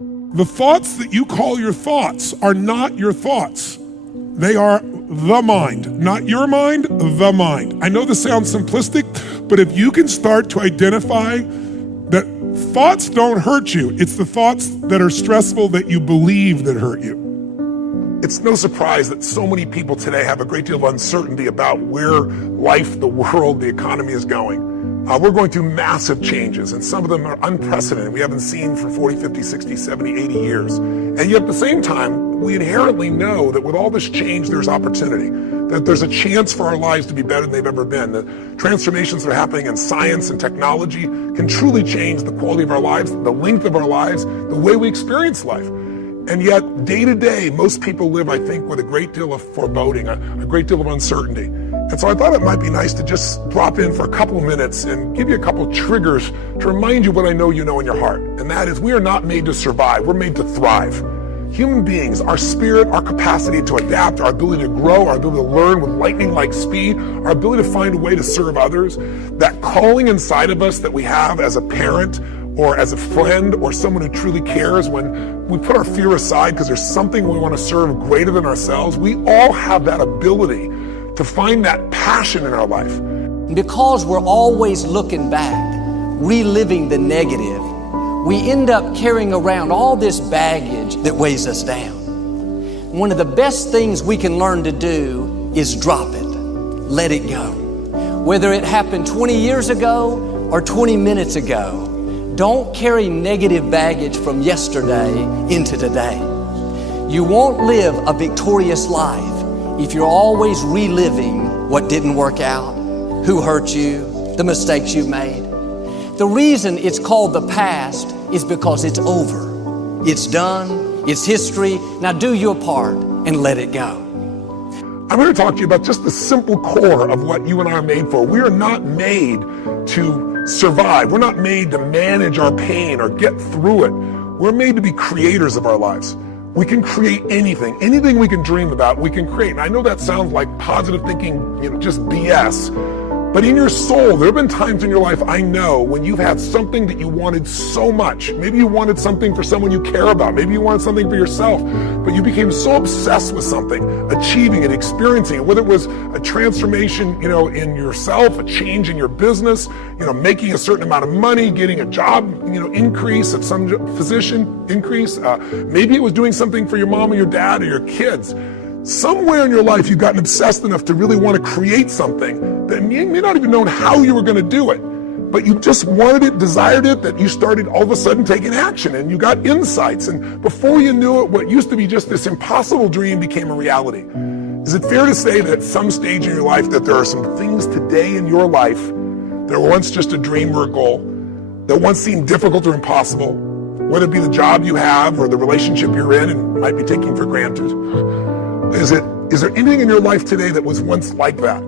The thoughts that you call your thoughts are not your thoughts. They are the mind, not your mind, the mind. I know this sounds simplistic, but if you can start to identify that thoughts don't hurt you, it's the thoughts that are stressful that you believe that hurt you. It's no surprise that so many people today have a great deal of uncertainty about where life, the world, the economy is going. We're going through massive changes, and some of them are unprecedented. We haven't seen for 40, 50, 60, 70, 80 years. And yet at the same time, we inherently know that with all this change, there's opportunity, that there's a chance for our lives to be better than they've ever been. The transformations that are happening in science and technology can truly change the quality of our lives, the length of our lives, the way we experience life. And yet, day to day, most people live, I think, with a great deal of foreboding, a great deal of uncertainty. And so I thought it might be nice to just drop in for a couple of minutes and give you a couple of triggers to remind you what I know you know in your heart. And that is, we are not made to survive, we're made to thrive. Human beings, our spirit, our capacity to adapt, our ability to grow, our ability to learn with lightning-like speed, our ability to find a way to serve others, that calling inside of us that we have as a parent or as a friend or someone who truly cares, when we put our fear aside because there's something we want to serve greater than ourselves, we all have that ability to find that passion in our life. Because we're always looking back, reliving the negative, we end up carrying around all this baggage that weighs us down. One of the best things we can learn to do is drop it, let it go. Whether it happened 20 years ago or 20 minutes ago, don't carry negative baggage from yesterday into today. You won't live a victorious life if you're always reliving what didn't work out, who hurt you, the mistakes you made. The reason it's called the past is because it's over. It's done, it's history. Now do your part and let it go. I'm going to talk to you about just the simple core of what you and I are made for. We are not made to survive. We're not made to manage our pain or get through it. We're made to be creators of our lives. We can create anything we can dream about, we can create. And I know that sounds like positive thinking, just BS. But in your soul, there have been times in your life, I know, when you've had something that you wanted so much. Maybe you wanted something for someone you care about. Maybe you wanted something for yourself. But you became so obsessed with something, achieving it, experiencing it, whether it was a transformation, in yourself, a change in your business, making a certain amount of money, getting a job, increase of some position increase. Maybe it was doing something for your mom or your dad or your kids. Somewhere in your life, you've gotten obsessed enough to really want to create something that you may not even know how you were going to do it, but you just wanted it, desired it, that you started all of a sudden taking action and you got insights. And before you knew it, what used to be just this impossible dream became a reality. Is it fair to say that at some stage in your life that there are some things today in your life that were once just a dream or a goal, that once seemed difficult or impossible, whether it be the job you have or the relationship you're in and might be taking for granted? Is there anything in your life today that was once like that?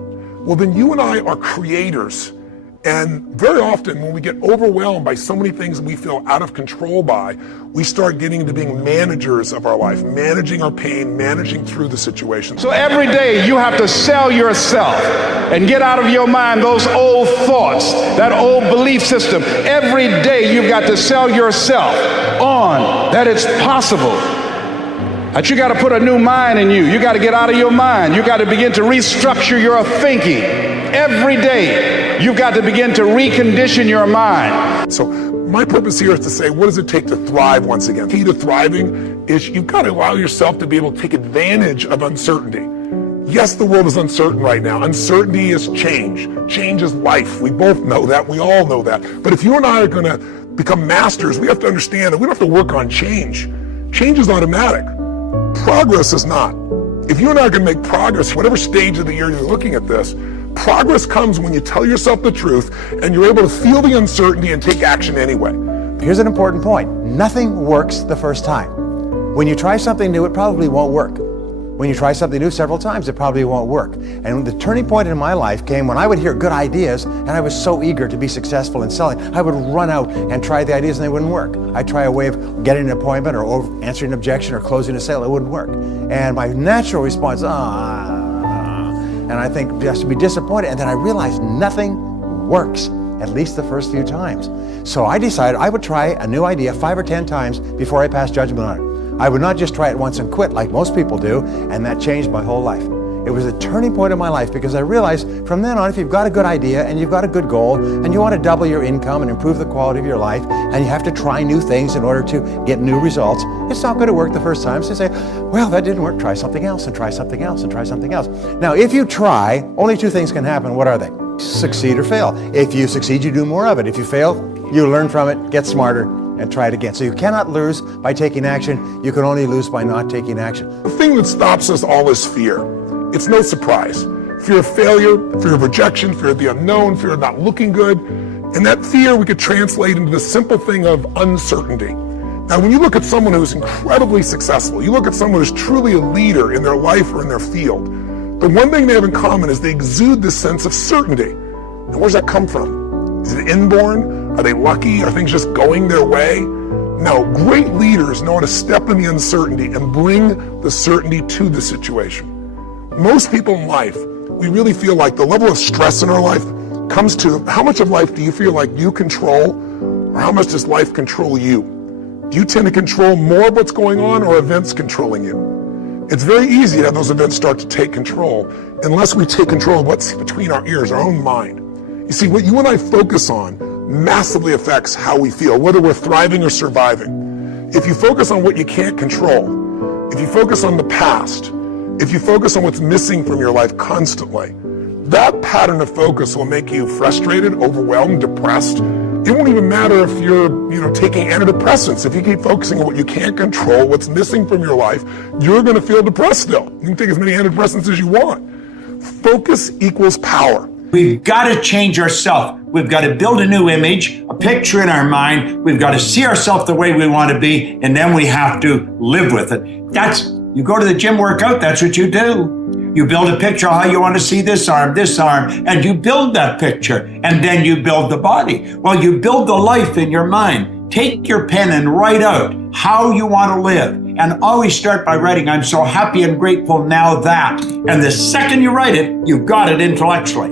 Well, then you and I are creators. And very often when we get overwhelmed by so many things we feel out of control by, we start getting into being managers of our life, managing our pain, managing through the situation. So every day you have to sell yourself and get out of your mind those old thoughts, that old belief system. Every day you've got to sell yourself on that it's possible. That you got to put a new mind in you. You got to get out of your mind. You got to begin to restructure your thinking. Every day, you've got to begin to recondition your mind. So my purpose here is to say, what does it take to thrive once again? The key to thriving is you've got to allow yourself to be able to take advantage of uncertainty. Yes, the world is uncertain right now. Uncertainty is change. Change is life. We both know that. We all know that. But if you and I are going to become masters, we have to understand that we don't have to work on change. Change is automatic. Progress is not. If you and I are going to make progress, whatever stage of the year you're looking at this, progress comes when you tell yourself the truth and you're able to feel the uncertainty and take action anyway. Here's an important point. Nothing works the first time. When you try something new, it probably won't work. When you try something new several times, it probably won't work. And the turning point in my life came when I would hear good ideas and I was so eager to be successful in selling. I would run out and try the ideas and they wouldn't work. I'd try a way of getting an appointment or answering an objection or closing a sale. It wouldn't work. And my natural response, and I think just to be disappointed. And then I realized nothing works at least the first few times. So I decided I would try a new idea 5 or 10 times before I passed judgment on it. I would not just try it once and quit like most people do, and that changed my whole life. It was a turning point in my life because I realized from then on, if you've got a good idea and you've got a good goal and you want to double your income and improve the quality of your life and you have to try new things in order to get new results, it's not going to work the first time. So you say, well, that didn't work. Try something else and try something else and try something else. Now, if you try, only 2 things can happen. What are they? Succeed or fail. If you succeed, you do more of it. If you fail, you learn from it, get smarter, and try it again. So you cannot lose by taking action. You can only lose by not taking action. The thing that stops us all is fear. It's no surprise. Fear of failure, fear of rejection, fear of the unknown, fear of not looking good. And that fear we could translate into the simple thing of uncertainty. Now, when you look at someone who's incredibly successful, you look at someone who's truly a leader in their life or in their field, the one thing they have in common is they exude this sense of certainty. And where's that come from? Is it inborn? Are they lucky? Are things just going their way? No, great leaders know how to step in the uncertainty and bring the certainty to the situation. Most people in life, we really feel like the level of stress in our life comes to how much of life do you feel like you control, or how much does life control you? Do you tend to control more of what's going on, or events controlling you? It's very easy to have those events start to take control unless we take control of what's between our ears, our own mind. You see, what you and I focus on massively affects how we feel, whether we're thriving or surviving. If you focus on what you can't control, if you focus on the past, if you focus on what's missing from your life constantly, that pattern of focus will make you frustrated, overwhelmed, depressed. It won't even matter if you're, taking antidepressants. If you keep focusing on what you can't control, what's missing from your life, you're going to feel depressed still. You can take as many antidepressants as you want. Focus equals power. We've got to change ourselves. We've got to build a new image, a picture in our mind. We've got to see ourselves the way we want to be, and then we have to live with it. You go to the gym workout, that's what you do. You build a picture of how you want to see this arm, and you build that picture, and then you build the body. Well, you build the life in your mind. Take your pen and write out how you want to live. And always start by writing, I'm so happy and grateful now that. And the second you write it, you've got it intellectually.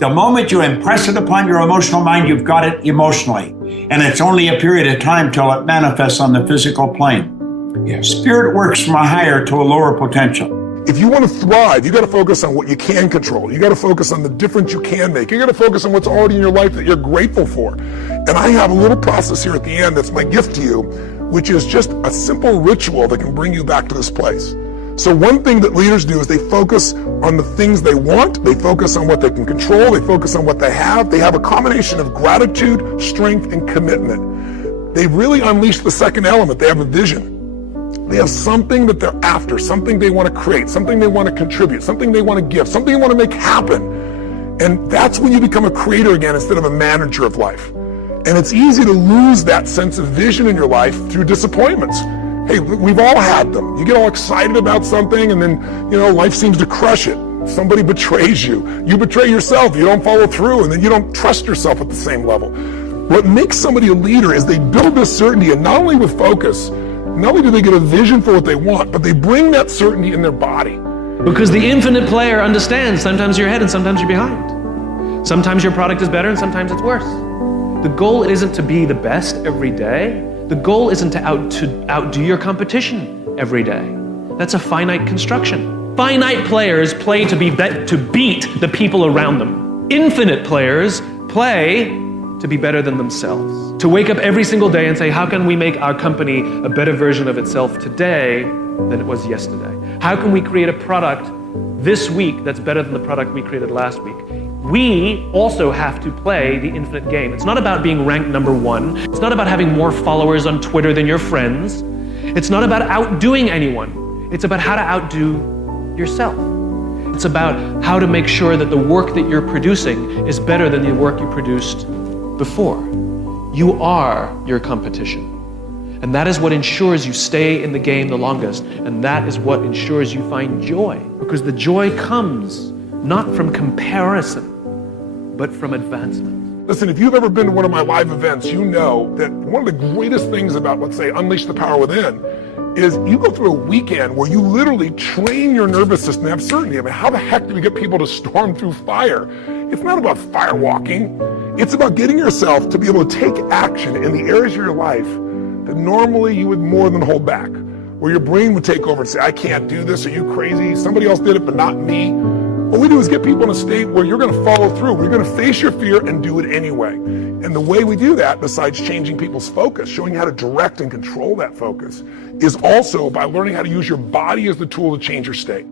The moment you impress it upon your emotional mind, you've got it emotionally. And it's only a period of time till it manifests on the physical plane. Spirit works from a higher to a lower potential. If you want to thrive, you got to focus on what you can control. You got to focus on the difference you can make. You got to focus on what's already in your life that you're grateful for. And I have a little process here at the end that's my gift to you, which is just a simple ritual that can bring you back to this place. So one thing that leaders do is they focus on the things they want, they focus on what they can control, they focus on what they have. They have a combination of gratitude, strength, and commitment. They really unleash the second element. They have a vision. They have something that they're after, something they want to create, something they want to contribute, something they want to give, something they want to make happen. And that's when you become a creator again instead of a manager of life. And it's easy to lose that sense of vision in your life through disappointments. Hey, we've all had them. You get all excited about something and then, life seems to crush it. Somebody betrays you. You betray yourself. You don't follow through, and then you don't trust yourself at the same level. What makes somebody a leader is they build this certainty, and not only with focus, not only do they get a vision for what they want, but they bring that certainty in their body. Because the infinite player understands sometimes you're ahead and sometimes you're behind. Sometimes your product is better and sometimes it's worse. The goal isn't to be the best every day. The goal isn't to outdo your competition every day. That's a finite construction. Finite players play to beat the people around them. Infinite players play to be better than themselves. To wake up every single day and say, how can we make our company a better version of itself today than it was yesterday? How can we create a product this week that's better than the product we created last week? We also have to play the infinite game. It's not about being ranked number one. It's not about having more followers on Twitter than your friends. It's not about outdoing anyone. It's about how to outdo yourself. It's about how to make sure that the work that you're producing is better than the work you produced before. You are your competition. And that is what ensures you stay in the game the longest. And that is what ensures you find joy. Because the joy comes not from comparison, but from advancement. Listen, if you've ever been to one of my live events, you know that one of the greatest things about, let's say, Unleash the Power Within is you go through a weekend where you literally train your nervous system to have certainty. I mean, how the heck do we get people to storm through fire? It's not about firewalking. It's about getting yourself to be able to take action in the areas of your life that normally you would more than hold back, where your brain would take over and say, I can't do this, are you crazy? Somebody else did it, but not me. What we do is get people in a state where you're going to follow through, where you're going to face your fear and do it anyway. And the way we do that, besides changing people's focus, showing how to direct and control that focus, is also by learning how to use your body as the tool to change your state.